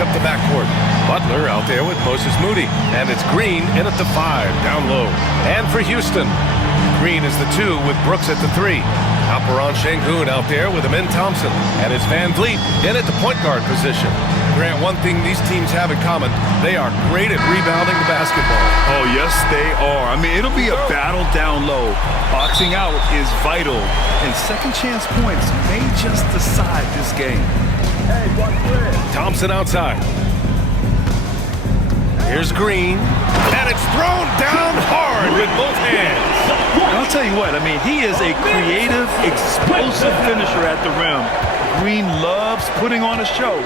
up the backcourt. Butler out there with Moses Moody. And it's Green in at the 5, down low. And for Houston, Green is the 2 with Brooks at the 3. Alperon Şengün out there with Amin Thompson. And it's Vanvleet in at the point guard position. Grant, one thing these teams have in common, they are great at rebounding the basketball. Oh, yes, they are. I mean, it'll be a battle down low. Boxing out is vital, and second chance points may just decide this game. Thompson outside. Here's Green, and it's thrown down hard with both hands. And I'll tell you what, I mean, he is a creative, explosive finisher at the rim. Green loves putting on a show.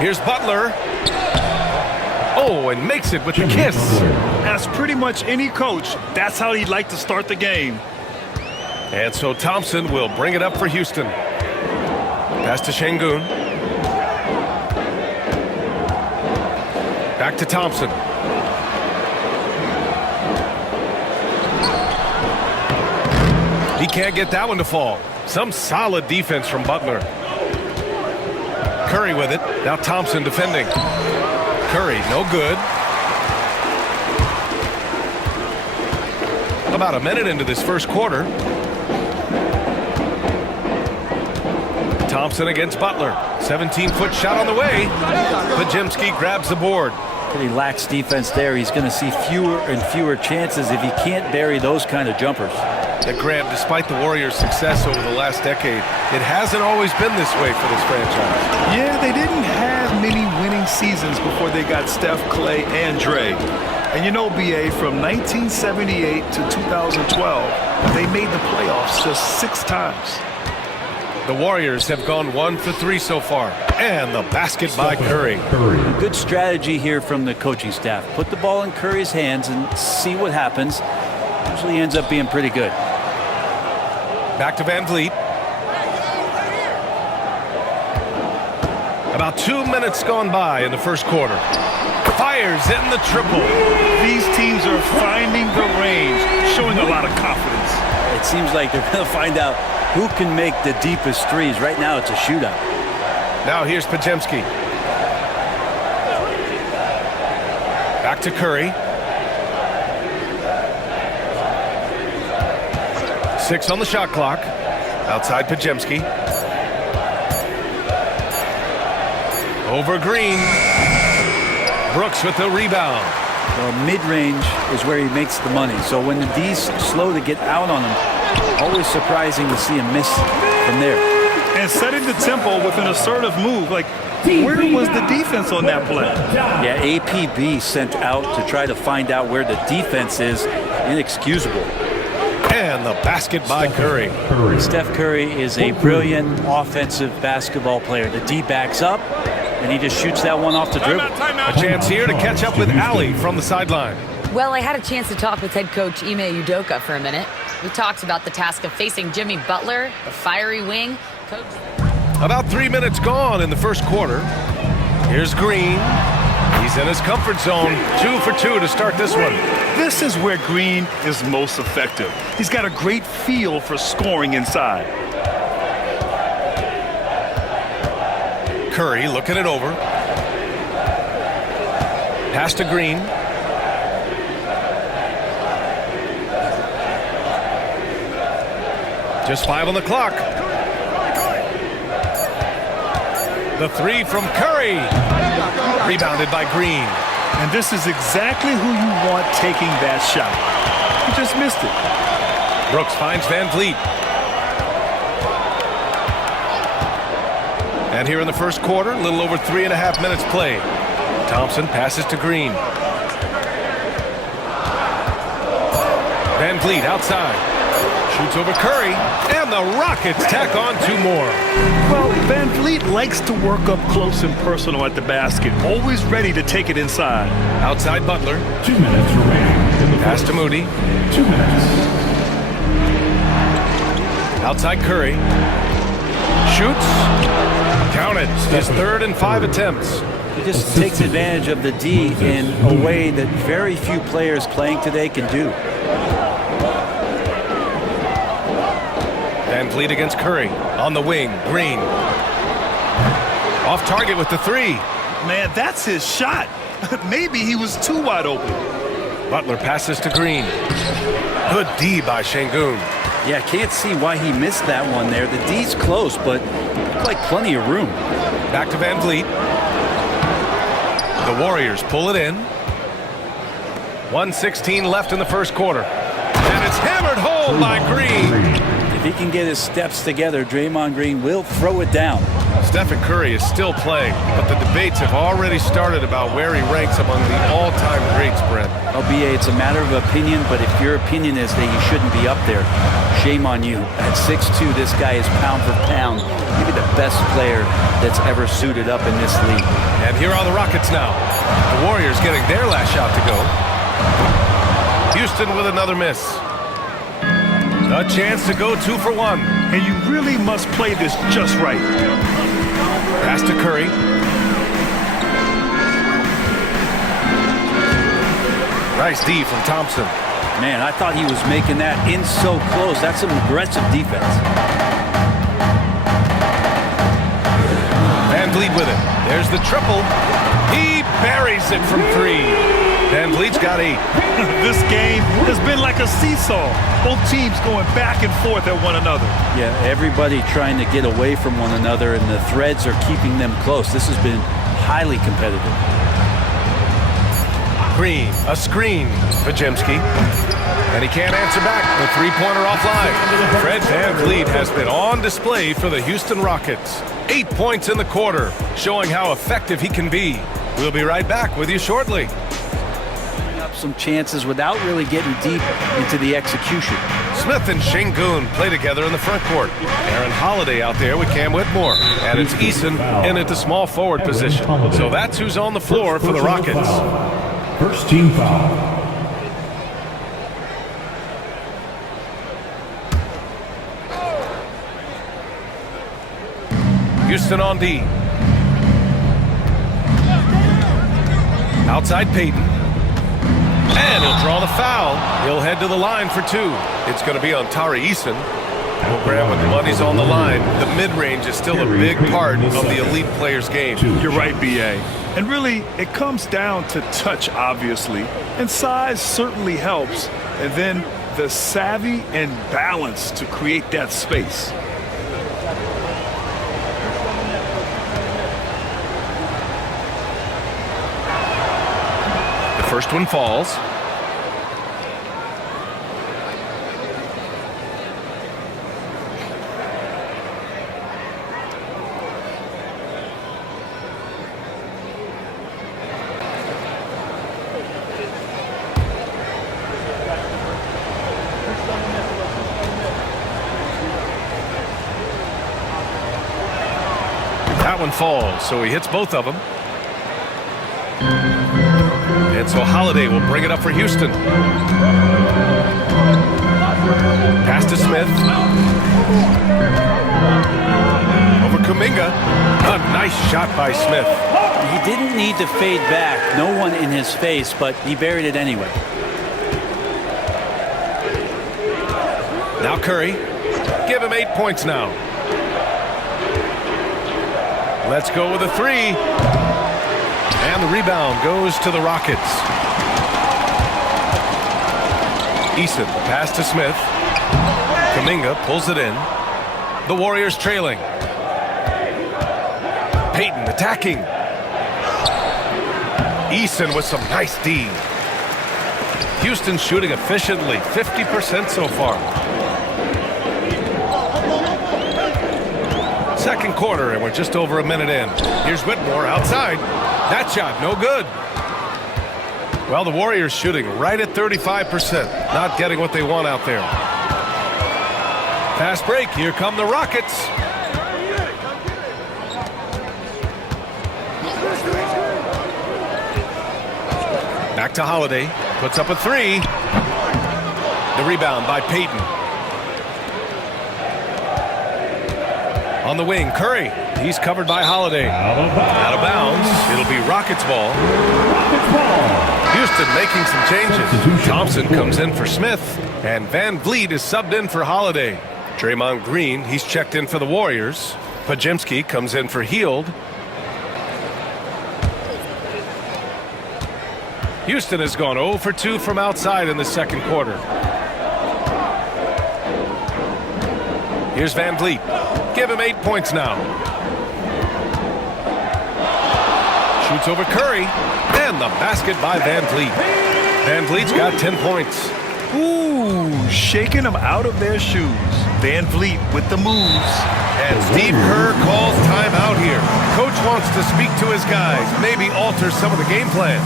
Here's Butler. Oh, and makes it with the kiss. As pretty much any coach, that's how he'd like to start the game. And so Thompson will bring it up for Houston. Pass to Şengün. Back to Thompson. He can't get that one to fall. Some solid defense from Butler. Curry with it. Now Thompson defending. Curry, no good. About a minute into this first quarter. Thompson against Butler. 17-foot shot on the way. Podziemski grabs the board. Pretty lax defense there. He's going to see fewer and fewer chances if he can't bury those kind of jumpers. And Grant, despite the Warriors' success over the last decade, it hasn't always been this way for this franchise. Yeah, they didn't have many winning seasons before they got Steph, Clay, and Dre. And you know, B.A., from 1978 to 2012, they made the playoffs just 6 times. The Warriors have gone 1 for 3 so far. And the basket by Curry. Good strategy here from the coaching staff. Put the ball in Curry's hands and see what happens. Usually ends up being pretty good. Back to Vanvleet. About 2 minutes gone by in the first quarter. Fires in the triple. These teams are finding the range, showing a lot of confidence. It seems like they're going to find out who can make the deepest threes. Right now it's a shootout. Now here's Podziemski. Back to Curry. 6 on the shot clock. Outside Podziemski. Over Green. Brooks with the rebound. Well, mid-range is where he makes the money. So when the D's slow to get out on him, always surprising to see him miss from there. And setting the tempo with an assertive move. Like, where was the defense on that play? Yeah, APB sent out to try to find out where the defense is. Inexcusable. And the basket by Curry. Steph Curry is a brilliant offensive basketball player. The D backs up, and he just shoots that one off the dribble. A chance here to catch up with Ali from the sideline. Well, I had a chance to talk with head coach Ime Udoka for a minute. We talked about the task of facing Jimmy Butler, the fiery wing. Coach. About 3 minutes gone in the first quarter. Here's Green. He's in his comfort zone. 2 for 2 to start this one. This is where Green is most effective. He's got a great feel for scoring inside. Curry looking it over. Pass to Green. Just 5 on the clock. The 3 from Curry. Rebounded by Green. And this is exactly who you want taking that shot. He just missed it. Brooks finds Vanvleet. And here in the first quarter, a little over 3.5 minutes played. Thompson passes to Green. Vanvleet outside. Shoots over Curry, and the Rockets tack on 2 more. Well, Vanvleet likes to work up close and personal at the basket, always ready to take it inside. Outside Butler. 2 minutes remaining. Pass to Moody. 2 minutes. Outside Curry. Shoots. Counted. His 3rd and 5 attempts. He just takes advantage of the D in a way that very few players playing today can do. Vanvleet against Curry. On the wing, Green. Off target with the three. Man, that's his shot. Maybe he was too wide open. Butler passes to Green. Good D by Şengün. Yeah, can't see why he missed that one there. The D's close, but looked like plenty of room. Back to Vanvleet. The Warriors pull it in. 1:16 left in the first quarter. And it's hammered home by Green. If he can get his steps together, Draymond Green will throw it down. Stephen Curry is still playing, but the debates have already started about where he ranks among the all-time greats, Brent. LBA, it's a matter of opinion, but if your opinion is that he shouldn't be up there, shame on you. At 6'2", this guy is pound for pound, maybe the best player that's ever suited up in this league. And here are the Rockets now. The Warriors getting their last shot to go. Houston with another miss. A chance to go 2 for 1. And you really must play this just right. Pass to Curry. Nice D from Thompson. Man, I thought he was making that in so close. That's some aggressive defense. Vanvleet with it. There's the triple. He buries it from 3. Vanvleet's got 8. This game has been like a seesaw. Both teams going back and forth at one another. Yeah, everybody trying to get away from one another, and the threads are keeping them close. This has been highly competitive. Green, a screen. Pajemski. And he can't answer back. The three-pointer offline. Fred Vanvleet has been on display for the Houston Rockets. 8 points in the quarter, showing how effective he can be. We'll be right back with you shortly. Up some chances without really getting deep into the execution. Smith and Şengün play together in the front court. Aaron Holiday out there with Cam Whitmore. And it's Eason in at the small forward position. So that's who's on the floor for the Rockets. First team foul. Houston on D. Outside Payton. And he'll draw the foul. He'll head to the line for 2. It's going to be on Tari Eason. Program with the money's on the line. The mid-range is still a big part of the elite player's game. You're right, B.A. And really, it comes down to touch, obviously. And size certainly helps. And then the savvy and balance to create that space. The first one falls. That one falls, so he hits both of them. And so Holiday will bring it up for Houston. Pass to Smith. Over Kuminga. A nice shot by Smith. He didn't need to fade back. No one in his face, but he buried it anyway. Now Curry. Give him 8 points now. Let's go with a 3. And the rebound goes to the Rockets. Eason, pass to Smith. Kuminga pulls it in. The Warriors trailing. Payton attacking. Eason with some nice D. Houston shooting efficiently, 50% so far. Second quarter, and we're just over a minute in. Here's Whitmore outside. That shot, no good. Well, the Warriors shooting right at 35%. Not getting what they want out there. Fast break. Here come the Rockets. Back to Holiday. Puts up a 3. The rebound by Payton. On the wing, Curry. He's covered by Holiday. Out of bounds. It'll be Rockets ball. Houston making some changes. Thompson comes in for Smith. And Vanvleet is subbed in for Holiday. Draymond Green, he's checked in for the Warriors. Pajemski comes in for Hield. Houston has gone 0 for 2 from outside in the second quarter. Here's Vanvleet. Give him 8 points now. Shoots over Curry. And the basket by Vanvleet. Vanvleet's got 10 points. Ooh, shaking them out of their shoes. Vanvleet with the moves. And Steve Kerr calls timeout here. Coach wants to speak to his guys, maybe alter some of the game plan.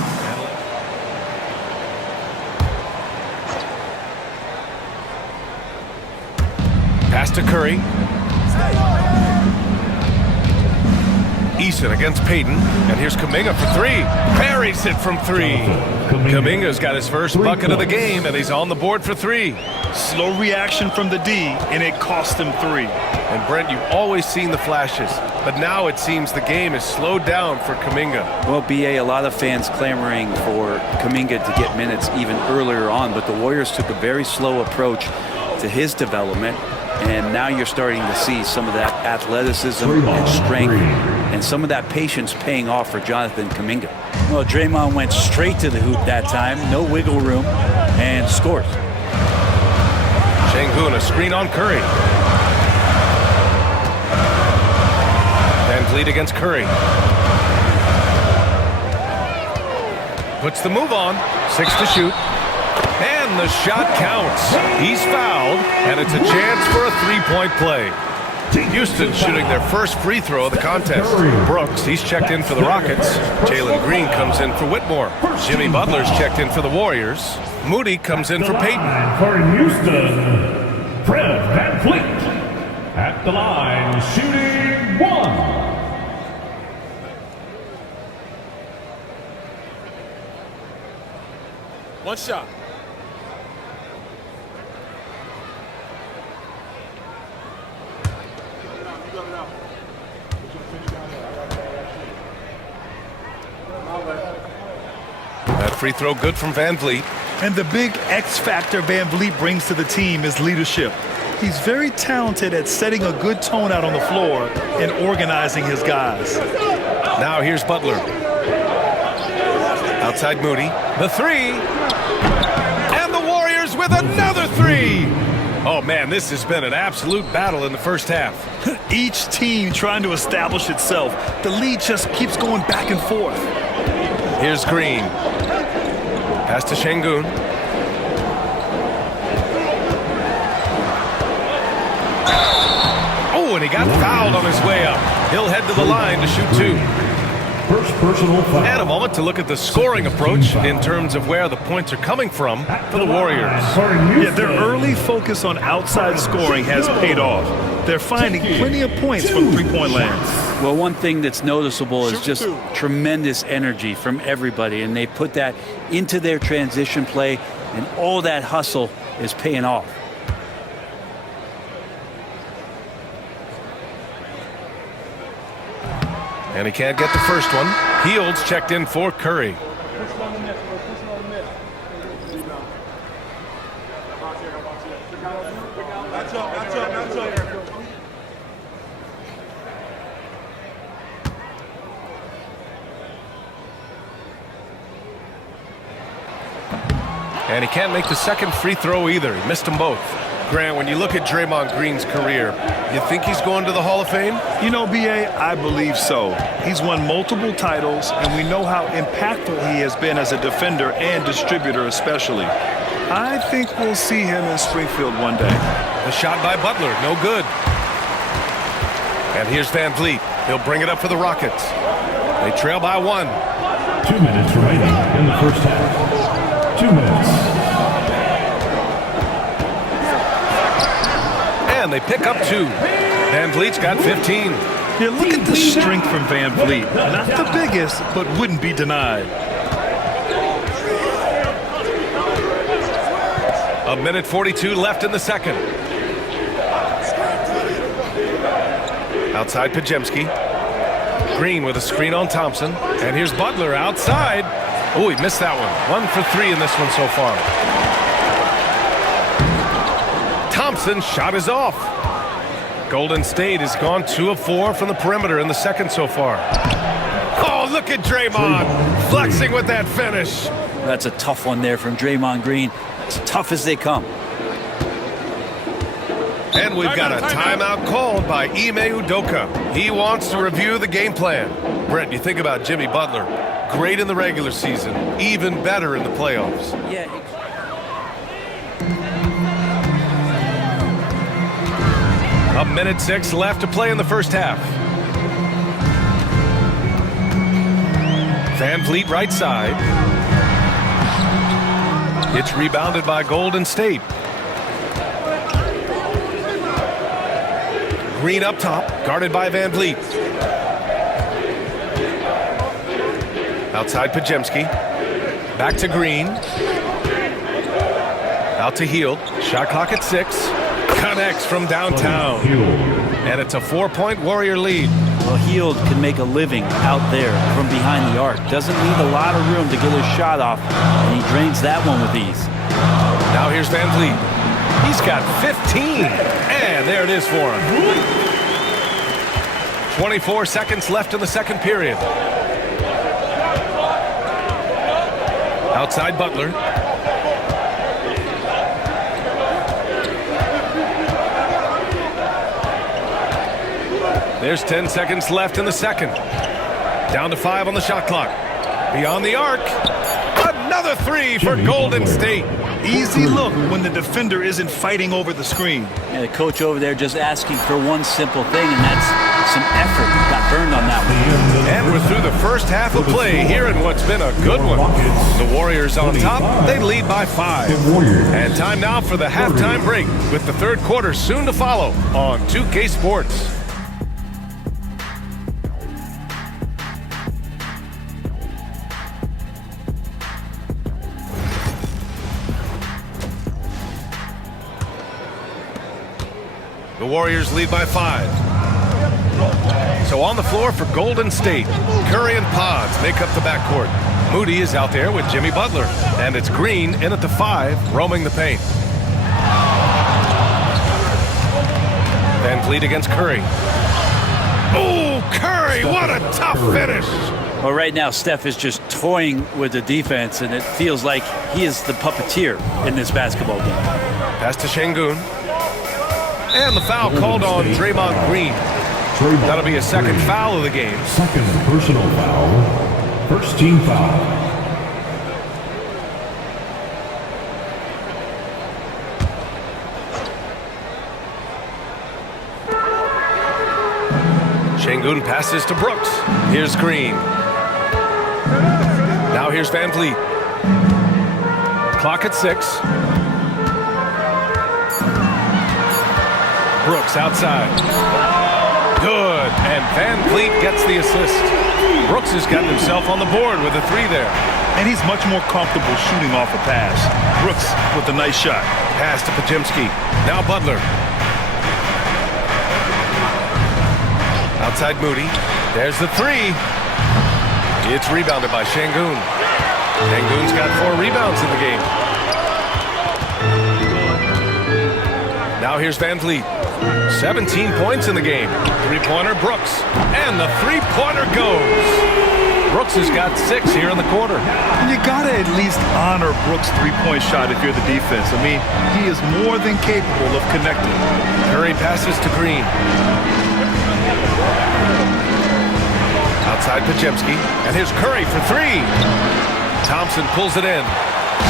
Pass to Curry. Eason against Payton. And here's Kuminga for 3. Parries it from 3. Kuminga's got his first bucket of the game, and he's on the board for 3. Slow reaction from the D, and it cost him 3. And Brent, you've always seen the flashes, but now it seems the game is slowed down for Kuminga. Well, BA, a lot of fans clamoring for Kuminga to get minutes even earlier on, but the Warriors took a very slow approach to his development. And now you're starting to see some of that athleticism and strength and some of that patience paying off for Jonathan Kuminga. Well, Draymond went straight to the hoop that time, no wiggle room, and scores. Şengün, a screen on Curry. Vanvleet against Curry. Puts the move on. 6 to shoot. And the shot counts. He's fouled, and it's a chance for a three-point play. Houston shooting their first free throw of the contest. Brooks, he's checked in for the Rockets. Jalen Green comes in for Whitmore. Jimmy Butler's checked in for the Warriors. Moody comes in for Payton. For Houston, Fred Vanvleet. At the line, shooting 1. One shot. That free throw good from Vanvleet. And the big X factor Vanvleet brings to the team is leadership. He's very talented at setting a good tone out on the floor and organizing his guys. Now here's Butler. Outside Moody. The 3. And the Warriors with another 3. Oh, man, this has been an absolute battle in the first half. Each team trying to establish itself. The lead just keeps going back and forth. Here's Green. Pass to Şengün. Oh, and he got fouled on his way up. He'll head to the line to shoot 2. First personal foul. And a moment to look at the scoring approach in terms of where the points are coming from for the Warriors. Yeah, their early focus on outside scoring has paid off. They're finding plenty of points from three-point land. Well, one thing that's noticeable is just tremendous energy from everybody, and they put that into their transition play, and all that hustle is paying off. And he can't get the first one. Fields checked in for Curry. And he can't make the second free throw either. He missed them both. Grant, when you look at Draymond Green's career, you think he's going to the Hall of Fame? You know, B.A., I believe so. He's won multiple titles, and we know how impactful he has been as a defender and distributor especially. I think we'll see him in Springfield one day. The shot by Butler, no good. And here's Vanvleet. He'll bring it up for the Rockets. They trail by 1. 2 minutes remaining in the first half. 2 minutes. And they pick up 2. Vanvleet's got 15. Yeah, look at the strength from Vanvleet. Not the biggest, but wouldn't be denied. A minute 42 left in the second. Outside Pajemski. Green with a screen on Thompson. And here's Butler outside. Oh, he missed that one. 1 for 3 in this one so far. Thompson's shot is off. Golden State has gone 2 of 4 from the perimeter in the second so far. Oh, look at Draymond flexing with that finish. That's a tough one there from Draymond Green. As tough as they come. And we've got a timeout called by Ime Udoka. He wants to review the game plan. Brent, you think about Jimmy Butler. Great in the regular season, even better in the playoffs. Yeah. A minute 6 left to play in the first half. Vanvleet right side. It's rebounded by Golden State. Green up top, guarded by Vanvleet. Outside Pajemski. Back to Green. Out to Hield. Shot clock at 6. Connects from downtown. And it's a 4-point Warrior lead. Well, Hield can make a living out there from behind the arc. Doesn't need a lot of room to get his shot off. And he drains that one with ease. Now here's Vanvleet. He's got 15. And there it is for him. 24 seconds left in the second period. Outside Butler. There's 10 seconds left in the second. Down to 5 on the shot clock. Beyond the arc. Another 3 for Golden State. Easy look when the defender isn't fighting over the screen. Yeah, the coach over there just asking for one simple thing, and that's some effort. Got burned on that one. And we're through the first half of play here in what's been a good one. The Warriors on top. They lead by 5. And time now for the halftime break with the third quarter soon to follow on 2K Sports. The Warriors lead by 5. So on the floor for Golden State, Curry and Pods make up the backcourt. Moody is out there with Jimmy Butler. And it's Green in at the 5, roaming the paint. Vanvleet against Curry. Oh, Curry, what a tough finish. Well, right now, Steph is just toying with the defense, and it feels like he is the puppeteer in this basketball game. Pass to Şengün. And the foul called on Draymond Green. That'll be a second foul of the game. Second personal foul. First team foul. Şengün passes to Brooks. Here's Green. Now here's Vanvleet. Clock at 6. Brooks outside. Good. And Vanvleet gets the assist. Brooks has gotten himself on the board with a 3 there. And he's much more comfortable shooting off a pass. Brooks with a nice shot. Pass to Pajemski. Now Butler. Outside Moody. There's the 3. It's rebounded by Şengün. Şengün's got 4 rebounds in the game. Now here's Vanvleet. 17 points in the game. 3-pointer Brooks. And the 3-pointer goes. Brooks has got 6 here in the quarter. And you got to at least honor Brooks' 3-point shot if you're the defense. I mean, he is more than capable of connecting. Curry passes to Green. Outside Pajemski. And here's Curry for 3. Thompson pulls it in.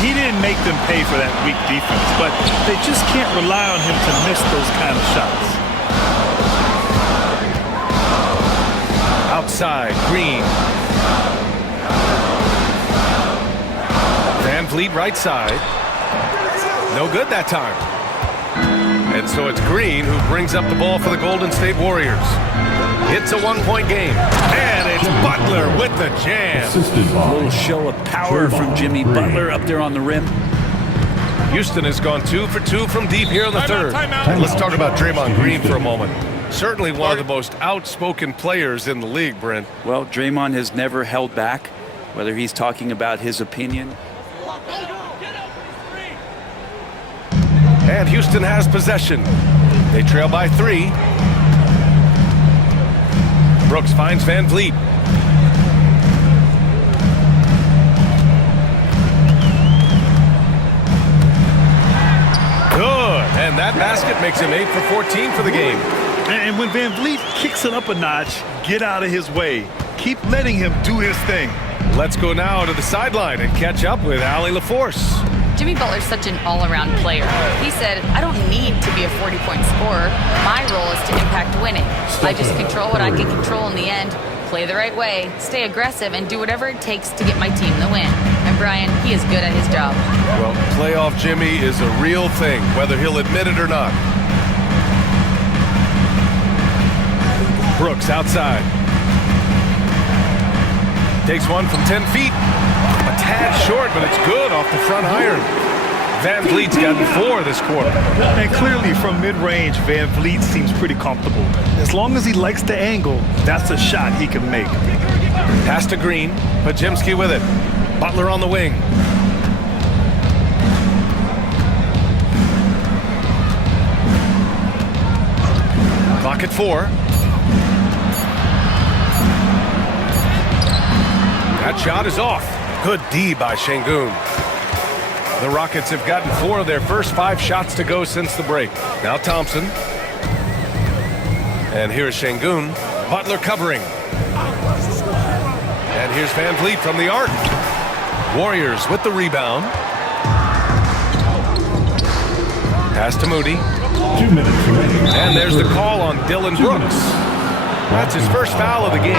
He didn't make them pay for that weak defense, but they just can't rely on him to miss those kind of shots. Outside, Green. Vanvleet right side. No good that time. And so it's Green who brings up the ball for the Golden State Warriors. It's a 1-point game. And it's Butler with the jam. A little show of power from Jimmy Butler up there on the rim. Houston has gone 2 for 2 from deep here in the third. Let's talk about Draymond Green for a moment. Certainly one of the most outspoken players in the league, Brent. Well, Draymond has never held back, whether he's talking about his opinion. And Houston has possession. They trail by 3. Brooks finds Vanvleet. that basket makes him 8 for 14 for the game. And when VanVleet kicks it up a notch, get out of his way. Keep letting him do his thing. Let's go now to the sideline and catch up with Allie LaForce. Jimmy Butler's such an all-around player. He said, I don't need to be a 40-point scorer. My role is to impact winning. I just control what I can control in the end, play the right way, stay aggressive, and do whatever it takes to get my team the win. And Brian, he is good at his job. Well, playoff Jimmy is a real thing, whether he'll admit it or not. Brooks outside. Takes one from 10 feet. A tad short, but it's good off the front iron. VanVleet's gotten 4 this quarter. And clearly from mid-range, VanVleet seems pretty comfortable. As long as he likes the angle, that's a shot he can make. Pass to Green. Podziemski with it. Butler on the wing. Clock at 4. That shot is off. Good D by Şengün. The Rockets have gotten 4 of their first 5 shots to go since the break. Now Thompson. And here's Şengün. Butler covering. And here's VanVleet from the arc. Warriors with the rebound. Pass to Moody. 2 minutes remaining. And there's the call on Dillon Brooks. That's his first foul of the game.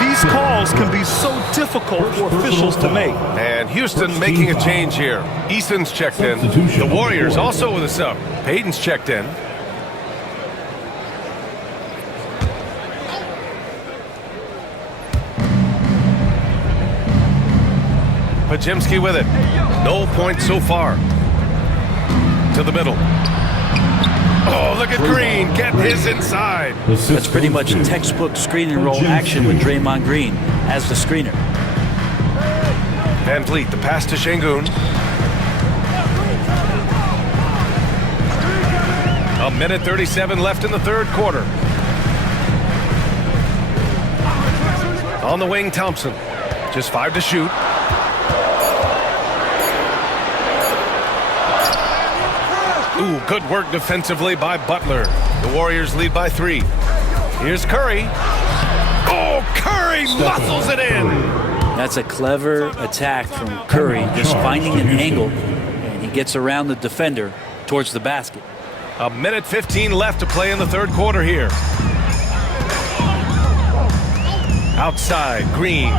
These calls can be so difficult for officials to make. And Houston making a change here. Eason's checked in. The Warriors also with a sub. Payton's checked in. Podziemski with it. No points so far. To the middle. Oh, look at Green getting his inside. That's pretty much textbook screen and roll action with Draymond Green as the screener. VanVleet, the pass to Şengün. A minute 37 left in the third quarter. On the wing, Thompson. Just 5 to shoot. Ooh, good work defensively by Butler. The Warriors lead by 3. Here's Curry. Oh, Curry muscles it in. That's a clever attack from Curry, just finding an angle, and he gets around the defender towards the basket. A minute 15 left to play in the third quarter here. Outside, Green.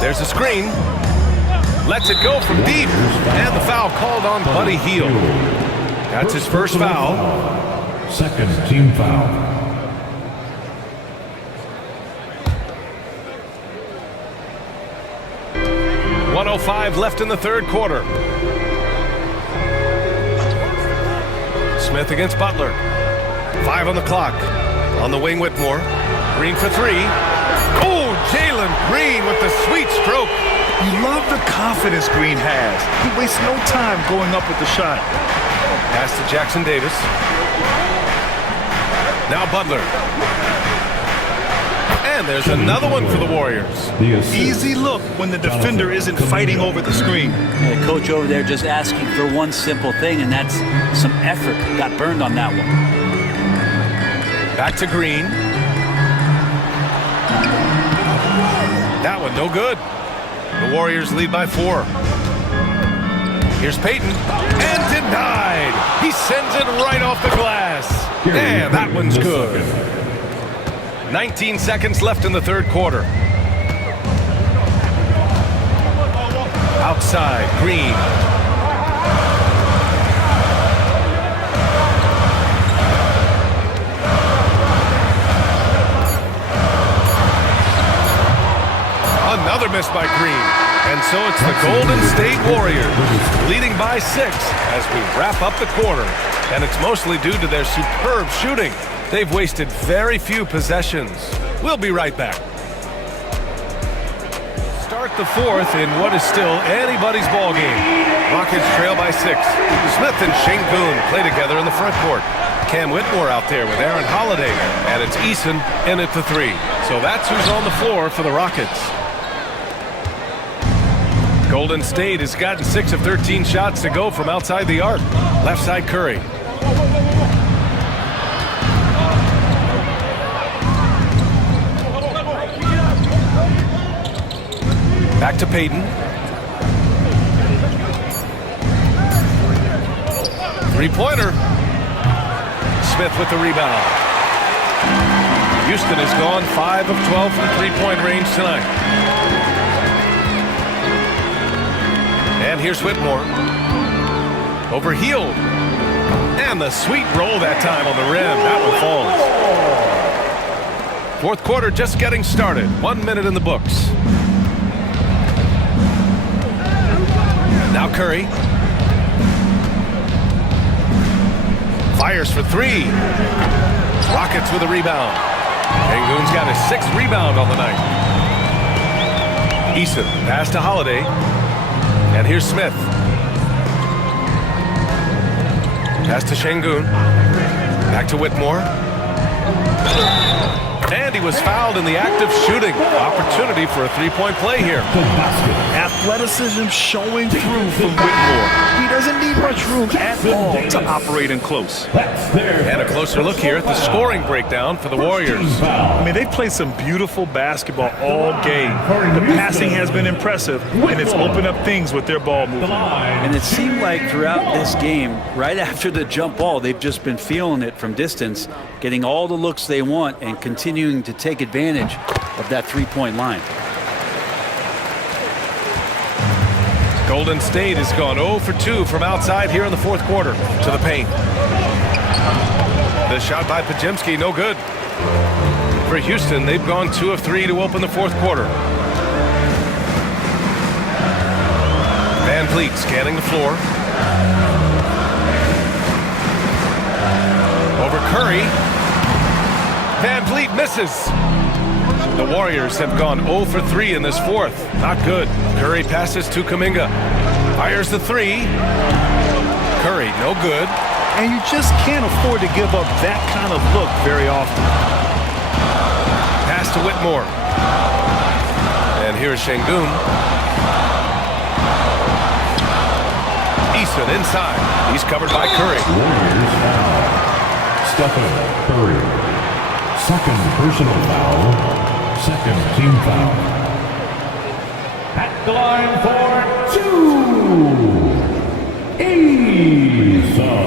There's a screen. Lets it go from deep. And the foul called on Buddy Hield. That's his first foul. Second team foul. .105 left in the third quarter. Smith against Butler. 5 on the clock. On the wing, Whitmore. Green for 3. Oh, Jalen Green with the sweet stroke. You love the confidence Green has. He wastes no time going up with the shot. Pass to Jackson Davis. Now Butler. And there's another one for the Warriors. Easy look when the defender isn't fighting over the screen. The coach over there just asking for one simple thing, and that's some effort. Got burned on that one. Back to Green. That one no good. The Warriors lead by 4. Here's Payton. And denied. He sends it right off the glass. And that one's good. 19 seconds left in the third quarter. Outside, Green. Another miss by Green. And so it's the Golden State Warriors leading by 6 as we wrap up the quarter. And it's mostly due to their superb shooting. They've wasted very few possessions. We'll be right back. Start the fourth in what is still anybody's ball game. Rockets trail by 6. Smith and Şengün play together in the front court. Cam Whitmore out there with Aaron Holiday. And it's Eason in at the 3. So that's who's on the floor for the Rockets. Golden State has gotten 6 of 13 shots to go from outside the arc. Left side Curry. Back to Payton. Three-pointer. Smith with the rebound. Houston has gone 5 of 12 from three-point range tonight. And here's Whitmore. Over Hield. And the sweet roll that time on the rim. That one falls. Fourth quarter just getting started. 1 minute in the books. Now Curry. Fires for three. Rockets with a rebound. Sengun's got his 6th rebound on the night. Eason pass to Holiday. And here's Smith. Pass to Sengun. Back to Whitmore. And he was fouled in the act of shooting. Opportunity for a three-point play here. Athleticism showing through from Whitmore. He doesn't need much room at all to operate in close. And a closer look here at the scoring breakdown for the Warriors. I mean, they've played some beautiful basketball all game. The passing has been impressive, and it's opened up things with their ball movement. And it seemed like throughout this game, right after the jump ball, they've just been feeling it from distance, getting all the looks they want and continuing to take advantage of that three-point line. Golden State has gone 0 for 2 from outside here in the fourth quarter to the paint. The shot by Podziemski, no good. For Houston, they've gone 2 of 3 to open the fourth quarter. Vanvleet scanning the floor. Over Curry. Vanvleet misses. The Warriors have gone 0 for 3 in this fourth. Not good. Curry passes to Kuminga. Fires the three. Curry, no good. And you just can't afford to give up that kind of look very often. Pass to Whitmore. And here's Sengun. Eason inside. He's covered by Curry. Warriors foul. Stephen Curry. Second personal foul. Second team foul. At the line for 2. Eason.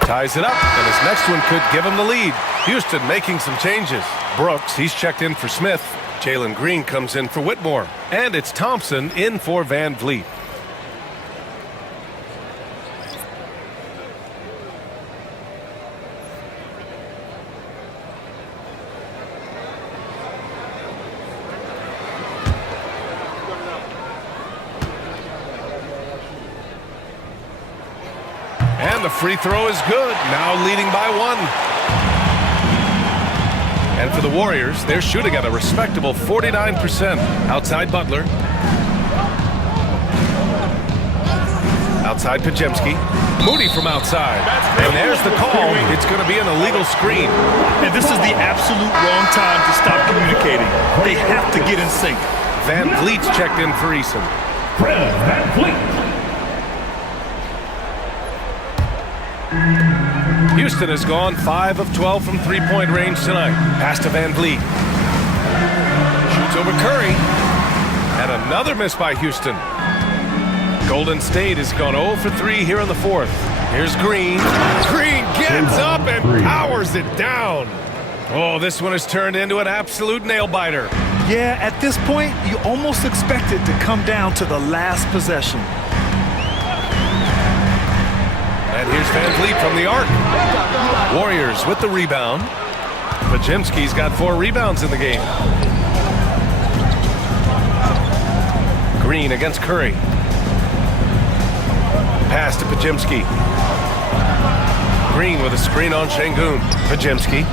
Ties it up, and his next one could give him the lead. Houston making some changes. Brooks, he's checked in for Smith. Jalen Green comes in for Whitmore. And it's Thompson in for Vanvleet. And the free throw is good. Now leading by 1. And for the Warriors, they're shooting at a respectable 49%. Outside Butler. Outside Podziemski. Moody from outside. And there's the call. It's going to be an illegal screen. And this is the absolute wrong time to stop communicating. They have to get in sync. Vanvleet's checked in for Eason. Fred Vanvleet. Houston has gone 5 of 12 from three-point range tonight. Pass to Vanvleet. Shoots over Curry. And another miss by Houston. Golden State has gone 0 for 3 here in the fourth. Here's Green. Green gets up and powers it down. Oh, this one has turned into an absolute nail-biter. Yeah, at this point, you almost expect it to come down to the last possession. And here's Vanvleet from the arc. Warriors with the rebound. Podziemski's got 4 rebounds in the game. Green against Curry. Pass to Podziemski. Green with a screen on Sengun. Podziemski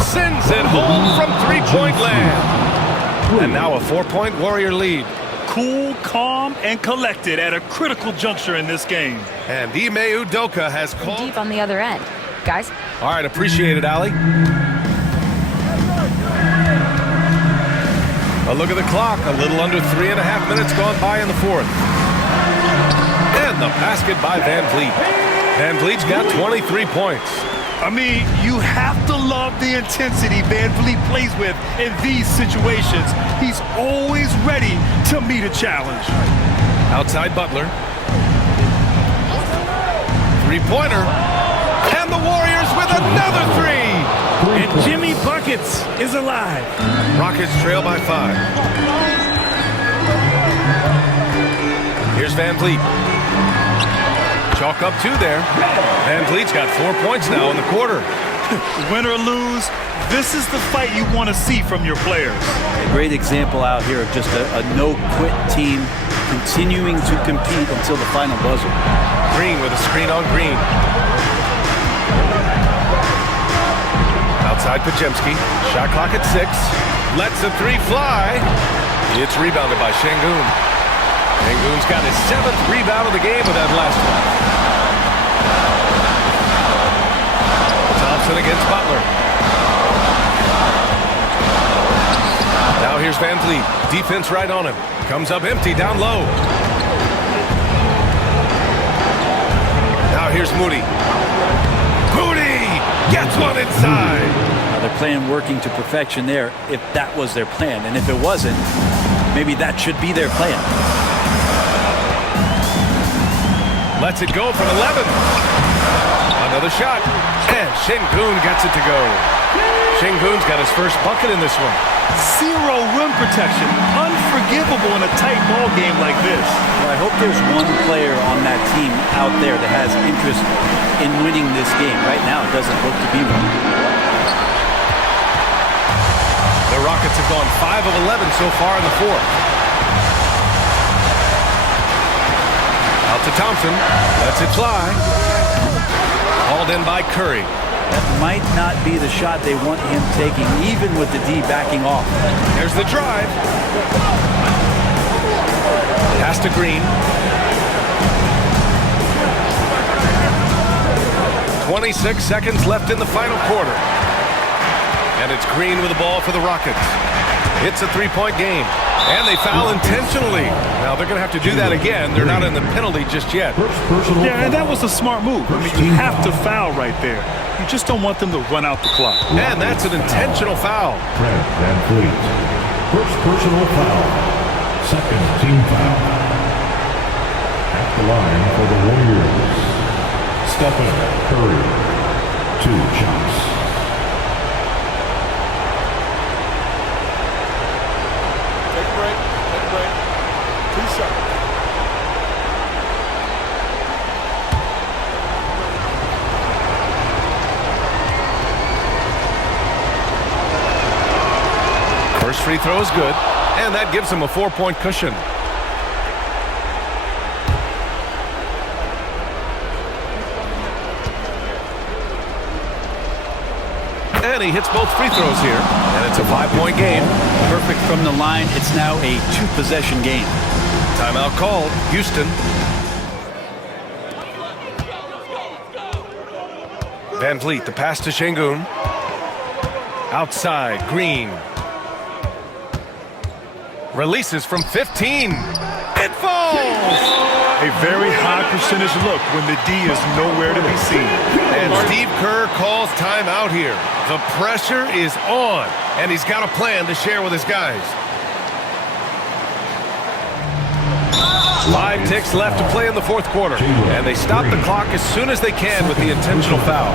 sends it home from three-point land. And now a 4-point Warrior lead. Cool, calm, and collected at a critical juncture in this game. And Ime Udoka has called. Deep on the other end. Guys? All right, appreciate it, Allie. A look at the clock. A little under 3.5 minutes gone by in the fourth. And the basket by VanVleet. VanVleet's got 23 points. I mean, you have to love the intensity VanVleet plays with in these situations. He's always ready to meet a challenge. Outside Butler. Three-pointer. And the Warriors with another three. And Jimmy Buckets is alive. Rockets trail by 5. Here's VanVleet. Chalk up 2 there. VanVleet's got 4 points now in the quarter. Win or lose, this is the fight you want to see from your players. A great example out here of just a no-quit team continuing to compete until the final buzzer. Green with a screen on Green. Outside Podziemski. Shot clock at 6. Lets the 3 fly. It's rebounded by Şengün. Şengün's got his 7th rebound of the game with that last one. Thompson against Butler. Now here's VanVleet. Defense right on him. Comes up empty down low. Now here's Moody. Moody gets one inside. They're playing working to perfection there if that was their plan. And if it wasn't, maybe that should be their plan. Lets it go from 11. Another shot. And Şengün gets it to go. Şengün's got his first bucket in this one. Zero rim protection. Unforgivable in a tight ball game like this. Well, I hope there's one player on that team out there that has interest in winning this game. Right now, it doesn't look to be one. The Rockets have gone 5 of 11 so far in the fourth. Out to Thompson. Lets it fly. Hauled in by Curry. That might not be the shot they want him taking, even with the D backing off. There's the drive. Pass to Green. 26 seconds left in the final quarter. And it's Green with the ball for the Rockets. It's a 3-point game. And they foul intentionally. Now they're going to have to do that again. They're not in the penalty just yet. Yeah, and that was a smart move. I mean, you have to foul right there. You just don't want them to run out the clock. And that's an intentional foul. Fred Vanvleet. First personal foul. Second team foul. At the line for the Warriors. Stephen Curry. 2 shots. First free throw is good, and that gives him a 4-point cushion. And he hits both free throws here, and it's a 5-point game. Perfect from the line. It's now a 2-possession game. Timeout called. Houston. VanVleet, the pass to Şengün. Outside, Green. Releases from 15. It falls! A very high percentage look when the D is nowhere to be seen. And Steve Kerr calls timeout here. The pressure is on, and he's got a plan to share with his guys. 5 ticks left to play in the fourth quarter, and they stop the clock as soon as they can with the intentional foul.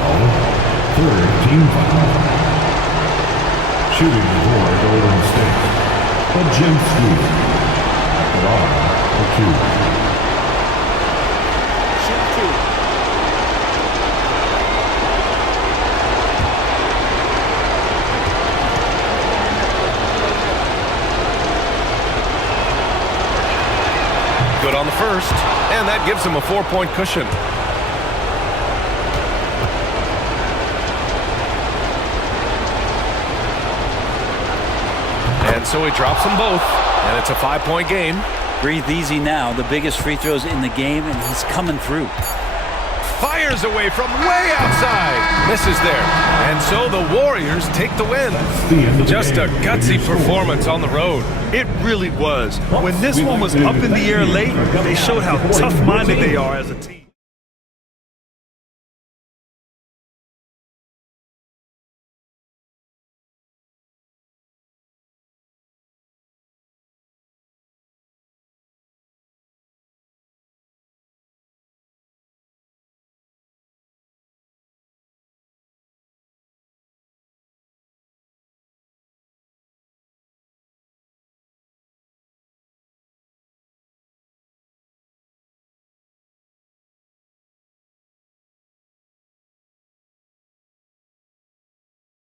Third team foul. Shooting for Golden State. Podziemski. At the line for 2. Good on the first, and that gives him a 4-point cushion. And so he drops them both, and it's a 5-point game. Breathe easy now. The biggest free throws in the game, and he's coming through. Fires away from way outside. Misses there. And so the Warriors take the win. Just a gutsy performance on the road. It really was. When this one was up in the air late, they showed how tough-minded they are as a team.